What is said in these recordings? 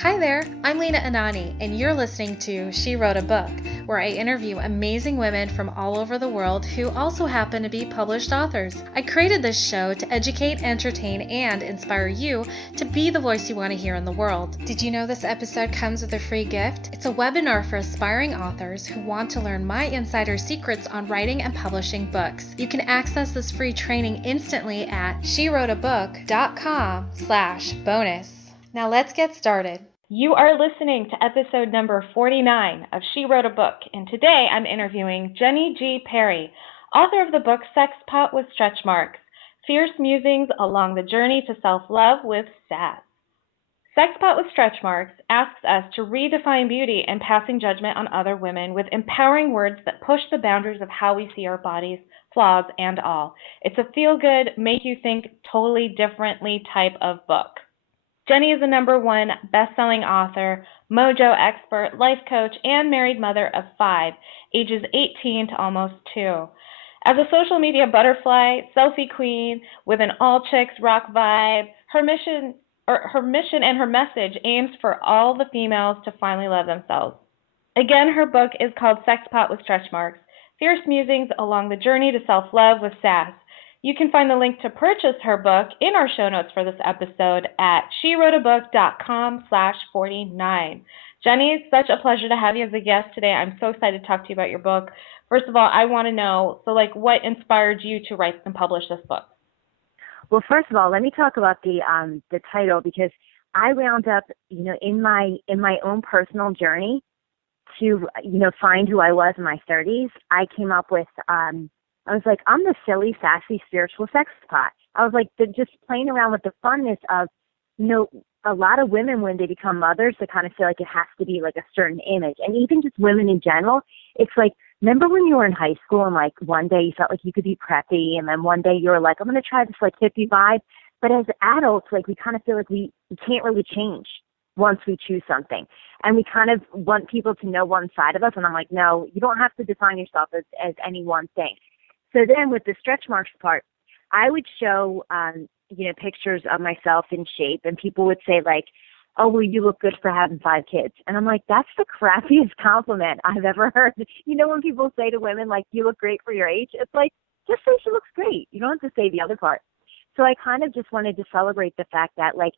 Hi there, I'm Lena Anani, and you're listening to She Wrote a Book, where I interview amazing women from all over the world who also happen to be published authors. I created this show to educate, entertain, and inspire you to be the voice you want to hear in the world. Did you know this episode comes with a free gift? It's a webinar for aspiring authors who want to learn my insider secrets on writing and publishing books. You can access this free training instantly at SheWroteABook.com/bonus. Now let's get started. You are listening to episode number 49 of She Wrote a Book, and today I'm interviewing Jenny G. Perry, author of the book Sexpot with Stretch Marks, Fierce Musings Along the Journey to Self-Love with Sass. Sexpot with Stretch Marks asks us to redefine beauty and passing judgment on other women with empowering words that push the boundaries of how we see our bodies, flaws, and all. It's a feel-good, make-you-think totally differently type of book. Jenny is a #1 best-selling author, Mojo expert, life coach, and married mother of 5, ages 18 to almost 2. As a social media butterfly, selfie queen with an all-chicks rock vibe, her mission and her message aims for all the females to finally love themselves. Again, her book is called Sexpot with Stretch Marks, Fierce Musings Along the Journey to Self-Love with Sass. You can find the link to purchase her book in our show notes for this episode at SheWroteABook.com/49. Jenny, it's such a pleasure to have you as a guest today. I'm so excited to talk to you about your book. First of all, I want to know, what inspired you to write and publish this book? Well, first of all, let me talk about the title, because I wound up, in my own personal journey to, find who I was in my 30s. I came up with I was like, I'm the silly, sassy, spiritual sexpot. I was like, just playing around with the funness of, a lot of women, when they become mothers, they kind of feel like it has to be like a certain image. And even just women in general, it's like, remember when you were in high school and like one day you felt like you could be preppy, and then one day you were like, I'm going to try this like hippie vibe. But as adults, like we kind of feel like we can't really change once we choose something. And we kind of want people to know one side of us. And I'm like, no, you don't have to define yourself as any one thing. So then with the stretch marks part, I would show, pictures of myself in shape, and people would say like, oh, well, you look good for having 5 kids. And I'm like, that's the crappiest compliment I've ever heard. When people say to women, like, you look great for your age, it's like, just say she looks great. You don't have to say the other part. So I kind of just wanted to celebrate the fact that, like,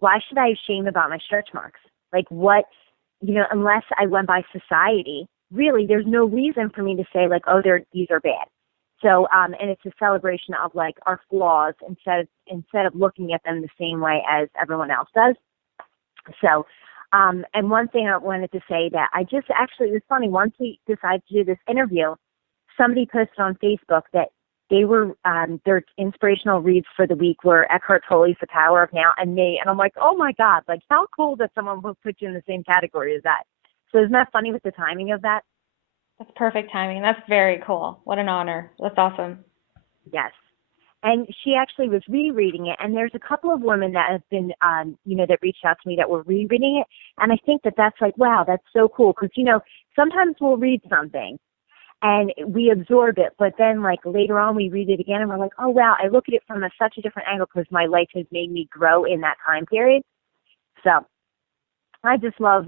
why should I have shame about my stretch marks? Like, what, unless I went by society, really, there's no reason for me to say, like, oh, these are bad. So, and it's a celebration of like our flaws instead of looking at them the same way as everyone else does. So, and one thing I wanted to say that it was funny, once we decided to do this interview, somebody posted on Facebook that they were, their inspirational reads for the week were Eckhart Tolle's The Power of Now and me. And I'm like, oh my God, like how cool that someone will put you in the same category as that. So isn't that funny with the timing of that? That's perfect timing. That's very cool. What an honor. That's awesome. Yes. And she actually was rereading it, and there's a couple of women that have been, that reached out to me that were rereading it, and I think that's like, wow, that's so cool, because, sometimes we'll read something, and we absorb it, but then, like, later on we read it again, and we're like, oh, wow, I look at it from such a different angle because my life has made me grow in that time period. So I just love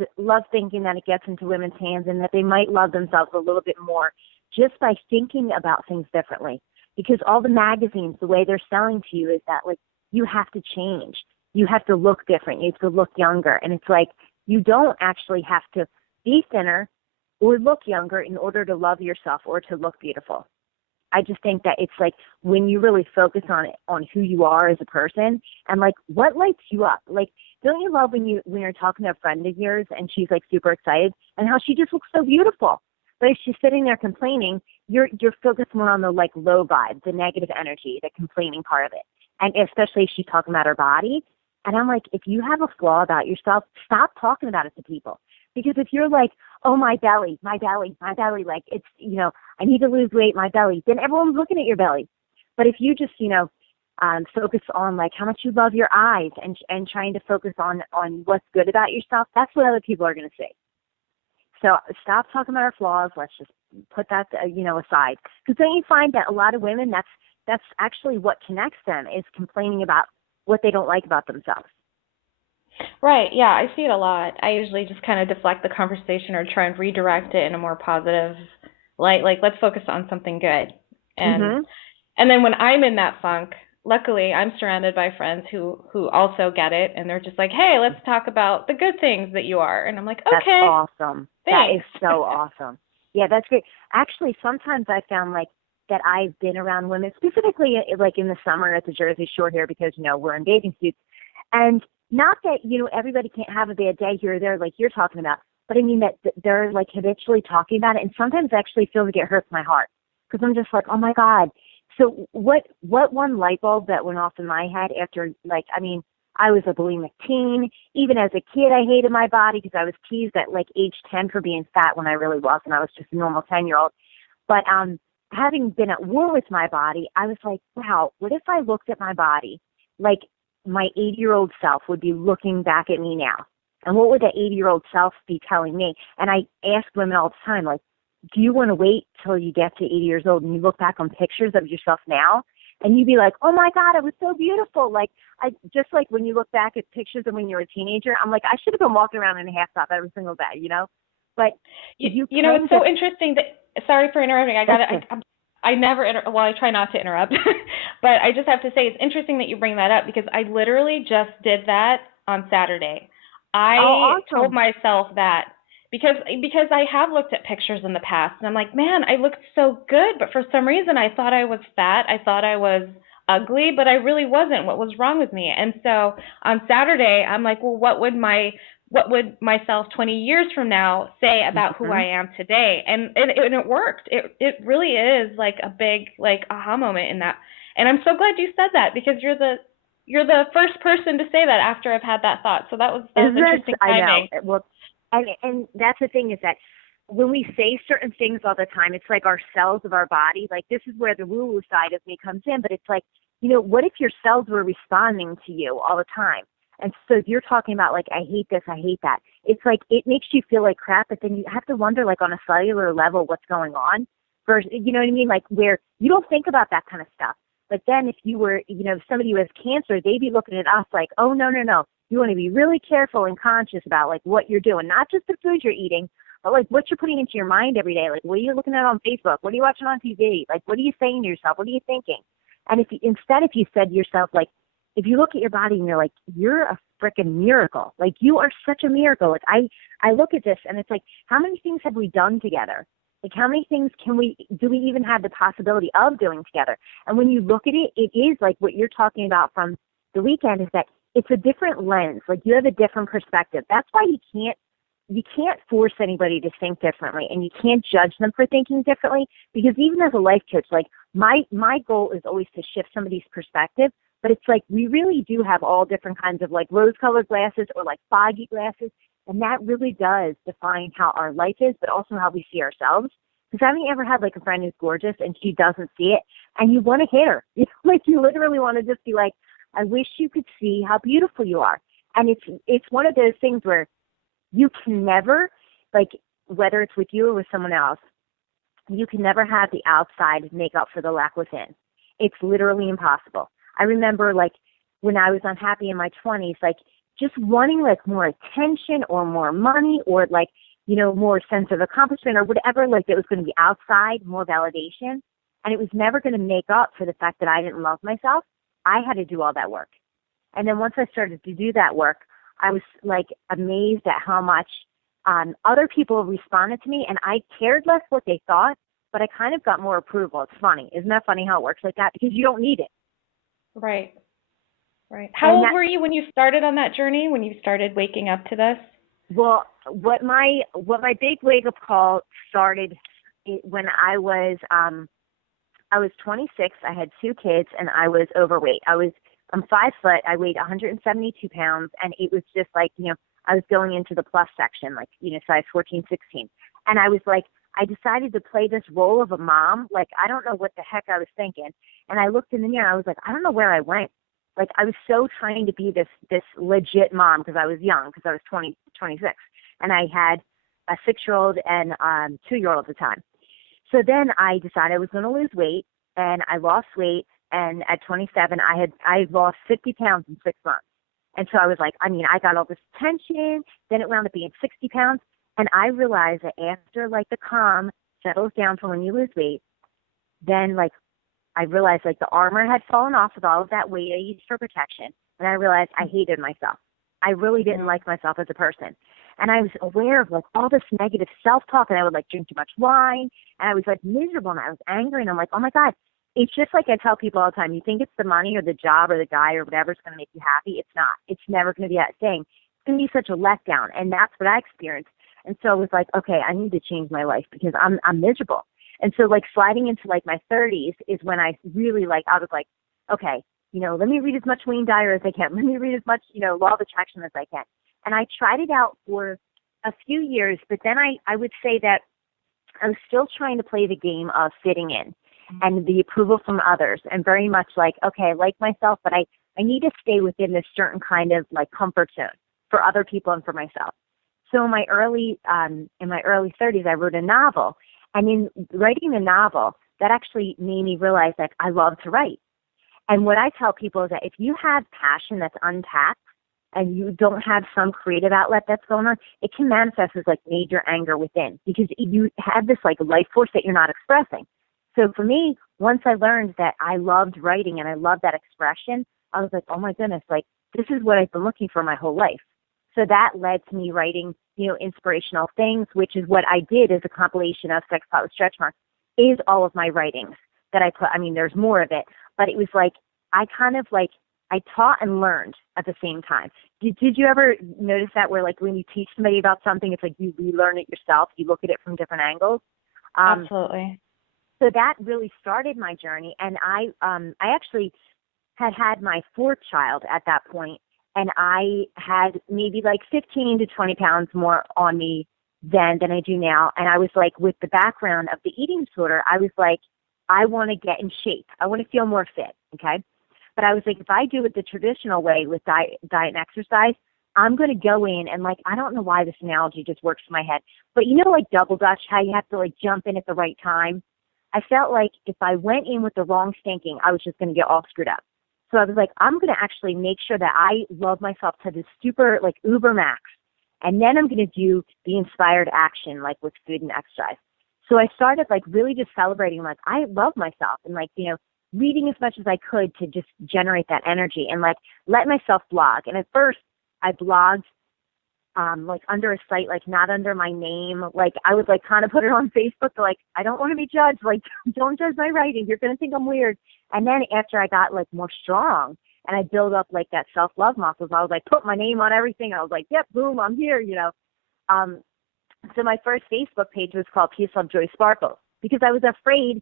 thinking that it gets into women's hands and that they might love themselves a little bit more just by thinking about things differently. Because all the magazines, the way they're selling to you is that, like, you have to change. You have to look different. You have to look younger. And it's like you don't actually have to be thinner or look younger in order to love yourself or to look beautiful. I just think that it's like when you really focus on who you are as a person and like what lights you up. Like, don't you love when you're talking to a friend of yours and she's like super excited and how she just looks so beautiful? But if she's sitting there complaining, you're focused more on the like low vibe, the negative energy, the complaining part of it. And especially if she's talking about her body. And I'm like, if you have a flaw about yourself, stop talking about it to people. Because if you're like, oh, my belly, like it's, I need to lose weight, my belly, then everyone's looking at your belly. But if you just, focus on like how much you love your eyes and trying to focus on what's good about yourself, that's what other people are going to see. So stop talking about our flaws. Let's just put that, aside. Because then you find that a lot of women, that's actually what connects them is complaining about what they don't like about themselves. Right. Yeah, I see it a lot. I usually just kind of deflect the conversation or try and redirect it in a more positive light. Like, let's focus on something good. And Mhm. and then when I'm in that funk, luckily I'm surrounded by friends who also get it, and they're just like, "Hey, let's talk about the good things that you are." And I'm like, That's "Okay, awesome. That is thanks." so awesome. Yeah, that's great. Actually, sometimes I found like that I've been around women, specifically like in the summer at the Jersey Shore here, because we're in bathing suits, and not that everybody can't have a bad day here or there, like you're talking about, but I mean that they're like habitually talking about it, and sometimes I actually feel like it hurts my heart because I'm just like, oh my God. So what one light bulb that went off in my head after, like, I mean, I was a bulimic teen. Even as a kid, I hated my body because I was teased at like age 10 for being fat when I really wasn't. I was just a normal 10-year-old. But having been at war with my body, I was like, wow, what if I looked at my body like my 80-year-old self would be looking back at me now? And what would that 80-year-old self be telling me? And I ask women all the time, like, do you want to wait till you get to 80 years old and you look back on pictures of yourself now and you'd be like, oh my God, I was so beautiful. Like, I just like when you look back at pictures of when you were a teenager, I'm like, I should have been walking around in a half top every single day. But you You know, can it's so just, interesting that, sorry for interrupting. I got that's to it. I never well, I try not to interrupt. But I just have to say it's interesting that you bring that up because I literally just did that on Saturday. Oh, I told awesome. myself that because I have looked at pictures in the past and I'm like, "Man, I looked so good, but for some reason I thought I was fat. I thought I was ugly, but I really wasn't. What was wrong with me?" And so on Saturday, I'm like, "Well, what would myself 20 years from now say about who Hmm. I am today?" And it worked. It really is like a big like aha moment in that. And I'm so glad you said that because you're the first person to say that after I've had that thought. So that was Isn't it? interesting I know. timing. Well, and that's the thing is that when we say certain things all the time, it's like our cells of our body. Like this is where the woo-woo side of me comes in. But it's like, what if your cells were responding to you all the time? And so you're talking about like, I hate this, I hate that. It's like it makes you feel like crap, but then you have to wonder like on a cellular level what's going on. Versus, you know what I mean? Like where you don't think about that kind of stuff. But then if you were, somebody who has cancer, they'd be looking at us like, oh, no, no, no. You want to be really careful and conscious about like what you're doing, not just the food you're eating, but like what you're putting into your mind every day. Like what are you looking at on Facebook? What are you watching on TV? Like what are you saying to yourself? What are you thinking? And if you said to yourself, like, if you look at your body and you're like, you're a freaking miracle. Like you are such a miracle. Like I look at this and it's like, how many things have we done together? Like how many things do we even have the possibility of doing together? And when you look at it, it is like what you're talking about from the weekend is that it's a different lens. Like you have a different perspective. That's why you can't force anybody to think differently, and you can't judge them for thinking differently, because even as a life coach, like my goal is always to shift somebody's perspective. But it's like we really do have all different kinds of like rose colored glasses or like foggy glasses, and that really does define how our life is, but also how we see ourselves. Because haven't you ever had like a friend who's gorgeous and she doesn't see it, and you want to hit her? Like you literally want to just be like, I wish you could see how beautiful you are. And it's one of those things where you can never, like, whether it's with you or with someone else, you can never have the outside make up for the lack within. It's literally impossible. I remember, like, when I was unhappy in my 20s, like, just wanting, like, more attention or more money or, like, more sense of accomplishment or whatever, like, that was going to be outside, more validation. And it was never going to make up for the fact that I didn't love myself. I had to do all that work. And then once I started to do that work, I was like amazed at how much other people responded to me, and I cared less what they thought, but I kind of got more approval. It's funny. Isn't that funny how it works like that? Because you don't need it. Right. Right. How And old that, were you when you started on that journey? When you started waking up to this? well, what my big wake up call started when I was 26. I had two kids, and I was overweight. I'm 5 foot. I weighed 172 pounds, and it was just like, I was going into the plus section, like, size 14, 16. And I was like, I decided to play this role of a mom. Like, I don't know what the heck I was thinking. And I looked in the mirror. I was like, I don't know where I went. Like, I was so trying to be this legit mom because I was young, because I was 26. And I had a 6-year-old and 2-year-old at the time. So then I decided I was going to lose weight, and I lost weight. And at 27, I lost 50 pounds in 6 months. And so I was like, I got all this attention, then it wound up being 60 pounds. And I realized that after like the calm settles down from when you lose weight, then like I realized like the armor had fallen off with all of that weight I used for protection. And I realized I hated myself. I really didn't like myself as a person. And I was aware of like all this negative self-talk, and I would like drink too much wine, and I was like miserable, and I was angry, and I'm like, oh my God, it's just like I tell people all the time, you think it's the money or the job or the guy or whatever's going to make you happy. It's not. It's never going to be that thing. It's going to be such a letdown. And that's what I experienced. And so I was like, okay, I need to change my life because I'm miserable. And so like sliding into like my 30s is when I really like, I was like, okay, let me read as much Wayne Dyer as I can. Let me read as much, Law of Attraction as I can. And I tried it out for a few years, but then I would say that I was still trying to play the game of fitting in and the approval from others, and very much like, okay, I like myself, but I need to stay within this certain kind of like comfort zone for other people and for myself. So in my early 30s, I wrote a novel, and in writing the novel, that actually made me realize that I love to write. And what I tell people is that if you have passion that's untapped and you don't have some creative outlet that's going on, it can manifest as like major anger within, because you have this like life force that you're not expressing. So for me, once I learned that I loved writing and I loved that expression, I was like, oh my goodness, like this is what I've been looking for my whole life. So that led to me writing, inspirational things, which is what I did as a compilation of Sexpot with stretch marks, is all of my writings that I put. There's more of it, but it was like, I kind of like, I taught and learned at the same time. Did you ever notice that where like when you teach somebody about something, it's like you relearn it yourself, you look at it from different angles? Absolutely. So that really started my journey. And I actually had my fourth child at that point, and I had maybe like 15 to 20 pounds more on me then than I do now. And I was like, with the background of the eating disorder, I was like, I want to get in shape. I want to feel more fit. Okay. But I was like, if I do it the traditional way with diet and exercise, I'm going to go in and like, I don't know why this analogy just works in my head, but like double dutch, how you have to like jump in at the right time. I felt like if I went in with the wrong thinking, I was just going to get all screwed up. So I was like, I'm going to actually make sure that I love myself to the super like uber max. And then I'm going to do the inspired action, like with food and exercise. So I started like really just celebrating, like I love myself, and like, reading as much as I could to just generate that energy and like let myself blog. And at first I blogged like under a site, like not under my name. Like I would like kind of put it on Facebook, but like, I don't want to be judged. Like, don't judge my writing. You're going to think I'm weird. And then after I got like more strong and I built up like that self-love muscles, I was like, put my name on everything. I was like, yep, boom, I'm here, So my first Facebook page was called Peace, Love, Joy, Sparkle, because I was afraid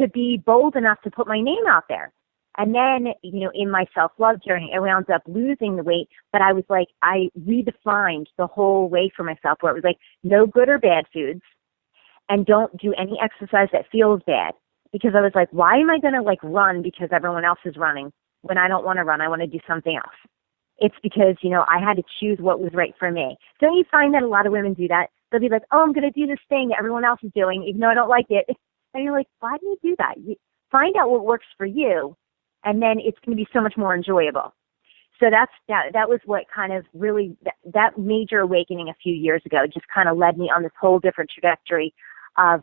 to be bold enough to put my name out there. And then, in my self-love journey, I wound up losing the weight, but I was like, I redefined the whole way for myself, where it was like, no good or bad foods, and don't do any exercise that feels bad. Because I was like, why am I going to like run because everyone else is running when I don't want to run? I want to do something else. It's because, I had to choose what was right for me. Don't you find that a lot of women do that? They'll be like, oh, I'm going to do this thing that everyone else is doing, even though I don't like it. And you're like, why do you do that? You find out what works for you, and then it's going to be so much more enjoyable. So that was what kind of really, that major awakening a few years ago just kind of led me on this whole different trajectory of,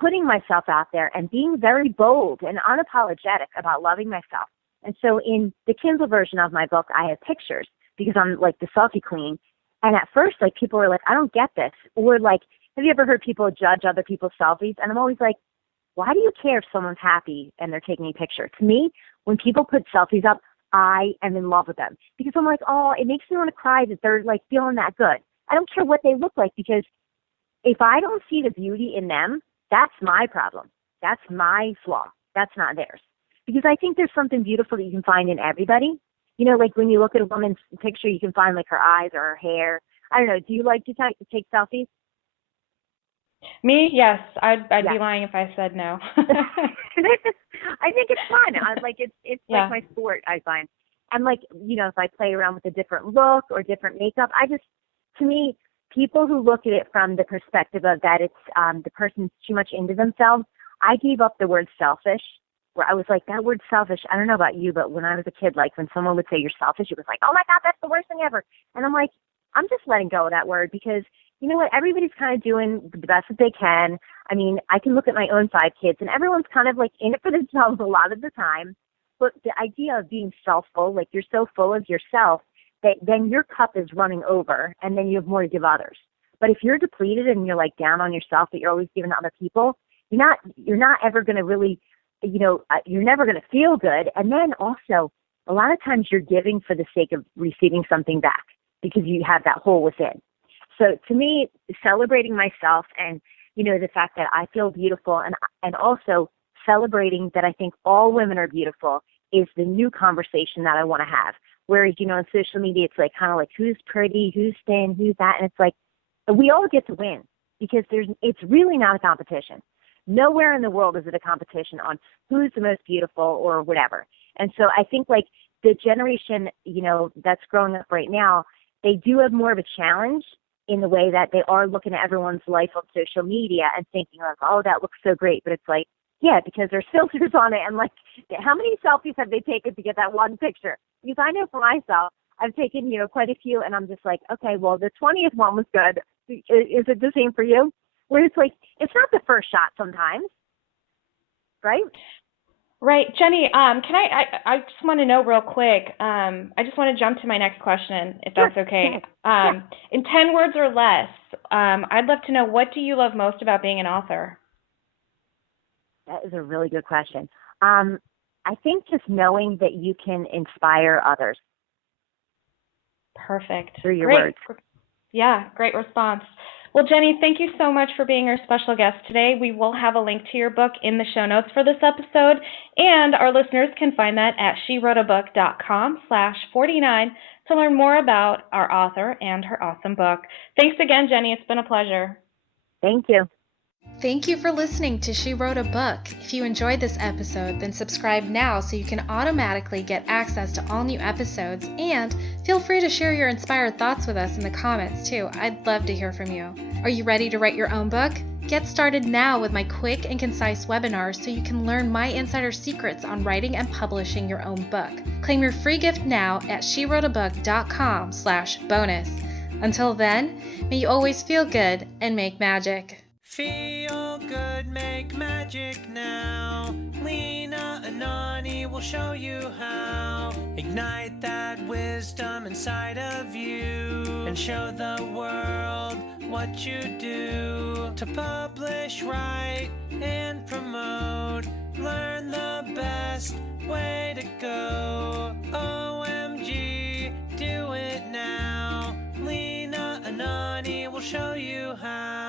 putting myself out there and being very bold and unapologetic about loving myself. And so in the Kindle version of my book, I have pictures because I'm like the selfie queen. And at first, like people were like, I don't get this. Or like, have you ever heard people judge other people's selfies? And I'm always like, why do you care if someone's happy and they're taking a picture? To me, when people put selfies up, I am in love with them because I'm like, oh, it makes me want to cry that they're like feeling that good. I don't care what they look like, because if I don't see the beauty in them, that's my problem. That's my flaw. That's not theirs. Because I think there's something beautiful that you can find in everybody. Like when you look at a woman's picture, you can find like her eyes or her hair. I don't know. Do you like to take selfies? Me? Yes. I'd be lying if I said no. I think it's fun. It's Yeah. like my sport, I find. And like, if I play around with a different look or different makeup, to me, people who look at it from the perspective of that it's the person's too much into themselves, I gave up the word selfish where I was like, that word selfish, I don't know about you, but when I was a kid, like when someone would say you're selfish, it was like, oh my God, that's the worst thing ever. And I'm like, I'm just letting go of that word because you know what? Everybody's kind of doing the best that they can. I mean, I can look at my own 5 kids and everyone's kind of like in it for themselves a lot of the time. But the idea of being self-full, like you're so full of yourself that then your cup is running over and then you have more to give others. But if you're depleted and you're like down on yourself, that you're always giving to other people, you're not ever going to really, you're never going to feel good. And then also, a lot of times you're giving for the sake of receiving something back because you have that hole within. So to me, celebrating myself and, the fact that I feel beautiful and also celebrating that I think all women are beautiful is the new conversation that I want to have. Whereas, on social media, it's like kind of like who's pretty, who's thin, who's that. And it's like we all get to win because it's really not a competition. Nowhere in the world is it a competition on who's the most beautiful or whatever. And so I think like the generation, that's growing up right now, they do have more of a challenge in the way that they are looking at everyone's life on social media and thinking like, oh, that looks so great. But it's like, yeah, because there's filters on it. And like, how many selfies have they taken to get that one picture? Because I know for myself, I've taken, quite a few. And I'm just like, okay, well, the 20th one was good. Is it the same for you? Where it's like, it's not the first shot sometimes, right? Right. Jenny, can I just want to know real quick, I just want to jump to my next question, if that's okay. In 10 words or less, I'd love to know, what do you love most about being an author? That is a really good question. I think just knowing that you can inspire others. Perfect. Through your words. Yeah, great response. Well, Jenny, thank you so much for being our special guest today. We will have a link to your book in the show notes for this episode, and our listeners can find that at SheWroteABook.com/49 to learn more about our author and her awesome book. Thanks again, Jenny. It's been a pleasure. Thank you. Thank you for listening to She Wrote a Book. If you enjoyed this episode, then subscribe now so you can automatically get access to all new episodes, and feel free to share your inspired thoughts with us in the comments too. I'd love to hear from you. Are you ready to write your own book? Get started now with my quick and concise webinars so you can learn my insider secrets on writing and publishing your own book. Claim your free gift now at SheWroteABook.com/bonus. Until then, may you always feel good and make magic. Feel good, make magic now. Lena, Anani will show you how. Ignite that wisdom inside of you and show the world what you do. To publish, write, and promote, learn the best way to go. OMG, do it now. Lena, Anani will show you how.